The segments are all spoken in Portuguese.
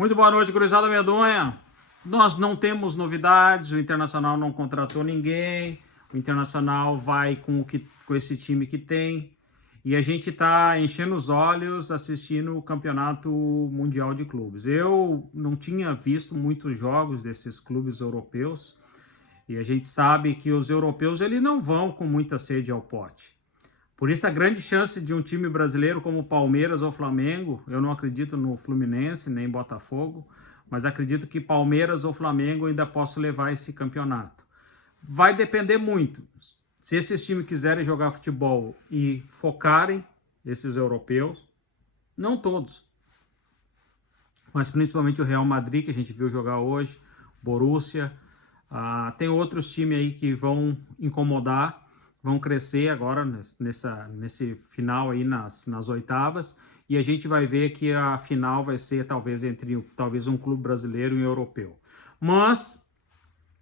Muito boa noite, gurizada medonha. Nós não temos novidades, o Internacional não contratou ninguém, o Internacional vai com esse time que tem, e a gente está enchendo os olhos assistindo o Campeonato Mundial de Clubes. Eu não tinha visto muitos jogos desses clubes europeus, e a gente sabe que os europeus eles não vão com muita sede ao pote. Por isso, a grande chance de um time brasileiro como Palmeiras ou Flamengo, eu não acredito no Fluminense nem Botafogo, mas acredito que Palmeiras ou Flamengo ainda possam levar esse campeonato. Vai depender muito. Se esses times quiserem jogar futebol e focarem, esses europeus, não todos, mas principalmente o Real Madrid, que a gente viu jogar hoje, Borussia, tem outros times aí que vão incomodar, vão crescer agora nesse final aí nas oitavas, e a gente vai ver que a final vai ser talvez entre um clube brasileiro e um europeu. Mas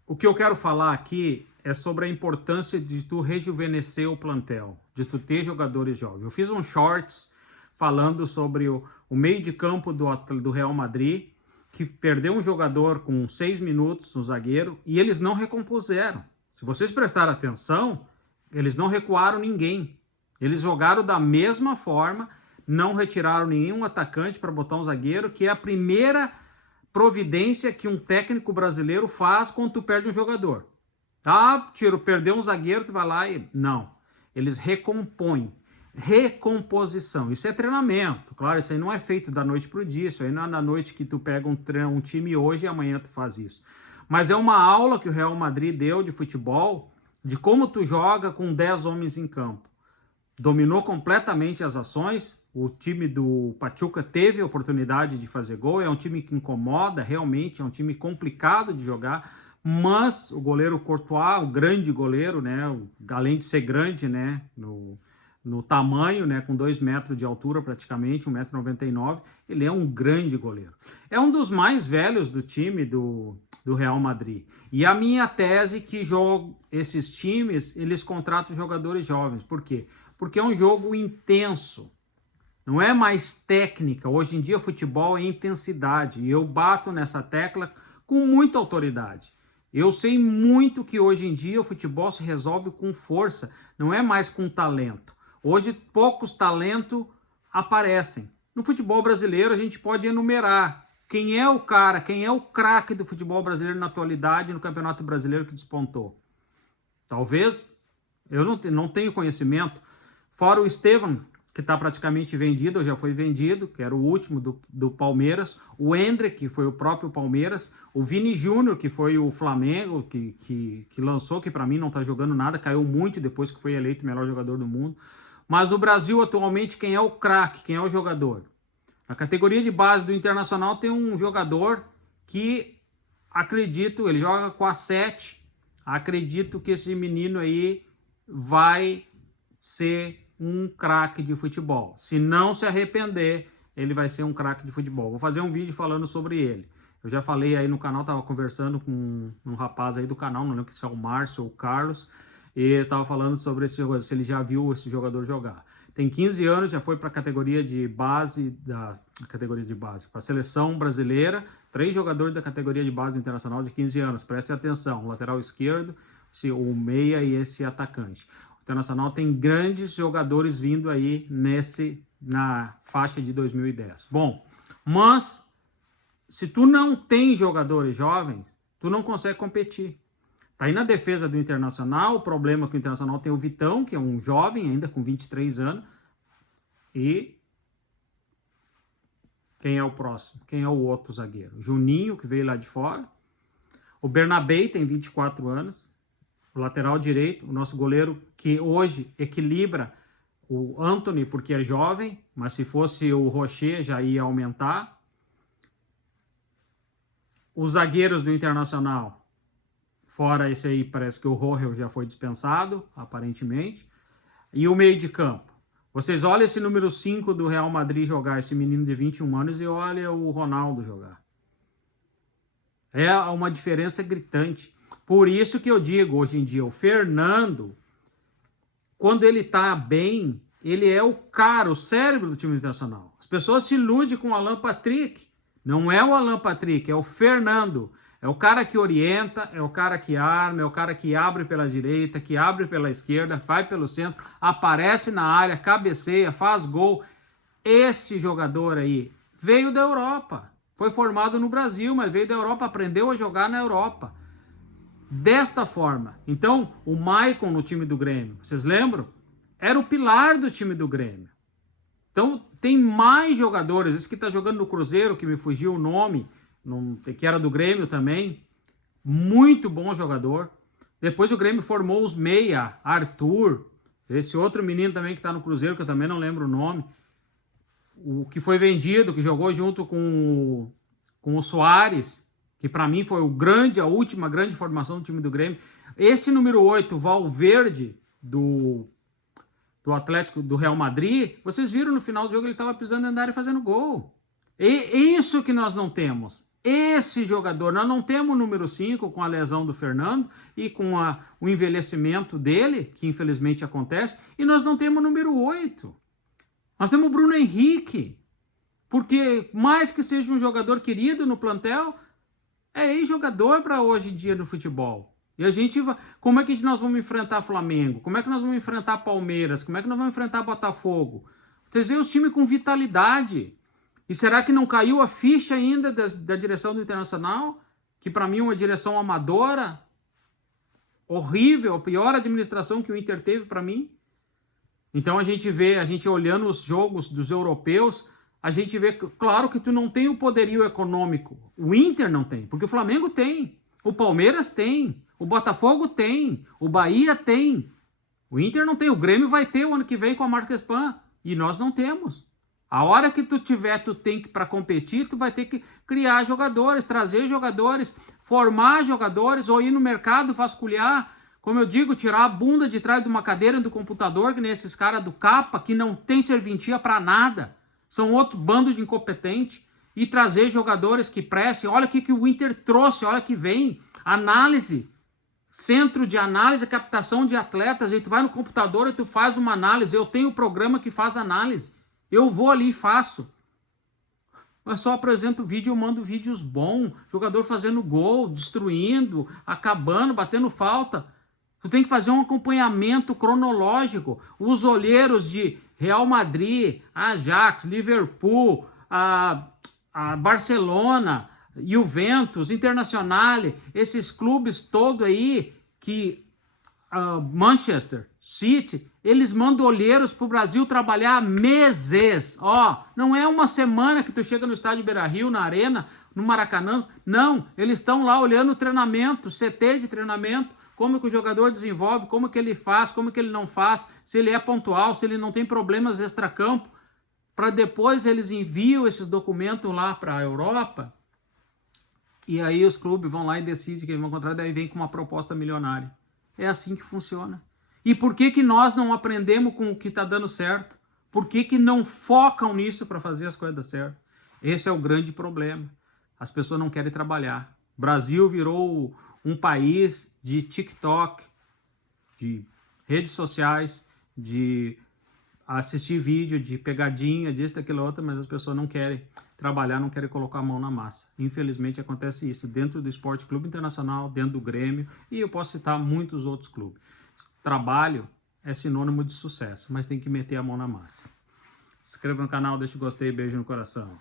o que eu quero falar aqui é sobre a importância de tu rejuvenescer o plantel, de tu ter jogadores jovens. Eu fiz um shorts falando sobre o meio de campo do Real Madrid, que perdeu um jogador com 6 minutos, um zagueiro, e eles não recompuseram. Se vocês prestarem atenção, eles não recuaram ninguém. Eles jogaram da mesma forma, não retiraram nenhum atacante para botar um zagueiro, que é a primeira providência que um técnico brasileiro faz quando tu perde um jogador. Perdeu um zagueiro, tu vai lá e... Não. Eles recompõem. Recomposição. Isso é treinamento. Claro, isso aí não é feito da noite para o dia. Isso aí não é na noite que tu pega um time hoje e amanhã tu faz isso. Mas é uma aula que o Real Madrid deu de futebol, de como tu joga com 10 homens em campo. Dominou completamente as ações, o time do Pachuca teve a oportunidade de fazer gol, é um time que incomoda realmente, é um time complicado de jogar, mas o goleiro Courtois, o grande goleiro, né, além de ser grande, né, no tamanho, né, com 2 metros de altura praticamente, 1,99 m, ele é um grande goleiro. É um dos mais velhos do time do Real Madrid. E a minha tese é que esses times, eles contratam jogadores jovens. Por quê? Porque é um jogo intenso. Não é mais técnica. Hoje em dia, futebol é intensidade. E eu bato nessa tecla com muita autoridade. Eu sei muito que hoje em dia o futebol se resolve com força, não é mais com talento. Hoje, poucos talentos aparecem. No futebol brasileiro, a gente pode enumerar quem é o cara, quem é o craque do futebol brasileiro na atualidade no Campeonato Brasileiro que despontou. Talvez, eu não tenho conhecimento, fora o Estevam, que está praticamente vendido, ou já foi vendido, que era o último do Palmeiras, o Endrick, que foi o próprio Palmeiras, o Vini Júnior, que foi o Flamengo, que lançou, que para mim não está jogando nada, caiu muito depois que foi eleito o melhor jogador do mundo. Mas no Brasil, atualmente, quem é o craque, quem é o jogador? Na categoria de base do Internacional tem um jogador que, acredito, ele joga com a 7, acredito que esse menino aí vai ser um craque de futebol. Se não se arrepender, ele vai ser um craque de futebol. Vou fazer um vídeo falando sobre ele. Eu já falei aí no canal, estava conversando com um rapaz aí do canal, não lembro se é o Márcio ou o Carlos, e ele estava falando sobre esse jogador, se ele já viu esse jogador jogar. Tem 15 anos, já foi para a categoria de base, para a seleção brasileira, 3 jogadores da categoria de base do Internacional de 15 anos, prestem atenção, o lateral esquerdo, o meia e esse atacante. O Internacional tem grandes jogadores vindo aí na faixa de 2010. Bom, mas se tu não tem jogadores jovens, tu não consegue competir. Tá aí na defesa do Internacional, o problema é que o Internacional tem o Vitão, que é um jovem ainda com 23 anos, e quem é o próximo? Quem é o outro zagueiro? Juninho, que veio lá de fora, o Bernabé tem 24 anos, o lateral direito, o nosso goleiro, que hoje equilibra o Antony, porque é jovem, mas se fosse o Rocher já ia aumentar. Os zagueiros do Internacional, fora esse aí, parece que o Rohel já foi dispensado, aparentemente. E o meio de campo. Vocês olham esse número 5 do Real Madrid jogar, esse menino de 21 anos, e olha o Ronaldo jogar. É uma diferença gritante. Por isso que eu digo, hoje em dia, o Fernando, quando ele tá bem, ele é o cara, o cérebro do time internacional. As pessoas se iludem com o Alan Patrick. Não é o Alan Patrick, é o Fernando. É o cara que orienta, é o cara que arma, é o cara que abre pela direita, que abre pela esquerda, vai pelo centro, aparece na área, cabeceia, faz gol. Esse jogador aí veio da Europa. Foi formado no Brasil, mas veio da Europa, aprendeu a jogar na Europa. Desta forma. Então, o Maicon no time do Grêmio, vocês lembram? Era o pilar do time do Grêmio. Então, tem mais jogadores. Esse que está jogando no Cruzeiro, que me fugiu o nome, que era do Grêmio também. Muito bom jogador. Depois o Grêmio formou os meia, Arthur, esse outro menino também que está no Cruzeiro, que eu também não lembro o nome. O que foi vendido, que jogou junto com o Soares, que para mim foi a última grande formação do time do Grêmio. Esse número 8, Valverde, do Atlético, do Real Madrid, vocês viram no final do jogo ele estava pisando dentro da área e fazendo gol. E isso que nós não temos. Esse jogador, nós não temos o número 5 com a lesão do Fernando e com o envelhecimento dele, que infelizmente acontece, e nós não temos o número 8. Nós temos o Bruno Henrique, porque mais que seja um jogador querido no plantel, é ex-jogador para hoje em dia no futebol. E a gente vai... Como é que nós vamos enfrentar Flamengo? Como é que nós vamos enfrentar Palmeiras? Como é que nós vamos enfrentar Botafogo? Vocês veem os times com vitalidade. E será que não caiu a ficha ainda da direção do Internacional? Que para mim é uma direção amadora, horrível, a pior administração que o Inter teve para mim. Então a gente olhando os jogos dos europeus, a gente vê, claro que tu não tem o poderio econômico. O Inter não tem, porque o Flamengo tem, o Palmeiras tem, o Botafogo tem, o Bahia tem. O Inter não tem, o Grêmio vai ter o ano que vem com a Marquespan, e nós não temos. A hora que tu tem que para competir, tu vai ter que criar jogadores, trazer jogadores, formar jogadores, ou ir no mercado vasculhar, como eu digo, tirar a bunda de trás de uma cadeira do computador, que nem esses caras do Capa, que não tem serventia para nada. São outro bando de incompetente. E trazer jogadores que prestem. Olha o que o Inter trouxe, olha que vem. Análise. Centro de análise, captação de atletas. E tu vai no computador e tu faz uma análise. Eu tenho um programa que faz análise. Eu vou ali e faço. Mas só, por exemplo, vídeo, eu mando vídeos bons. Jogador fazendo gol, destruindo, acabando, batendo falta. Tu tem que fazer um acompanhamento cronológico. Os olheiros de Real Madrid, Ajax, Liverpool, a Barcelona, Juventus, Internacional, esses clubes todos aí, que Manchester City, eles mandam olheiros para o Brasil trabalhar meses. Não é uma semana que tu chega no estádio Beira-Rio, na Arena, no Maracanã. Não, eles estão lá olhando o treinamento, CT de treinamento, como que o jogador desenvolve, como que ele faz, como que ele não faz, se ele é pontual, se ele não tem problemas extracampo, para depois eles enviam esses documentos lá para a Europa, e aí os clubes vão lá e decidem quem vão contratar, daí vem com uma proposta milionária. É assim que funciona. E por que nós não aprendemos com o que está dando certo? Por que não focam nisso para fazer as coisas dar certo? Esse é o grande problema. As pessoas não querem trabalhar. O Brasil virou um país de TikTok, de redes sociais, de assistir vídeo, de pegadinha, disso, daquilo, outro, mas as pessoas não querem trabalhar, não querem colocar a mão na massa. Infelizmente acontece isso dentro do Esporte Clube Internacional, dentro do Grêmio, e eu posso citar muitos outros clubes. Trabalho é sinônimo de sucesso, mas tem que meter a mão na massa. Se inscreva no canal, deixa o gostei, beijo no coração.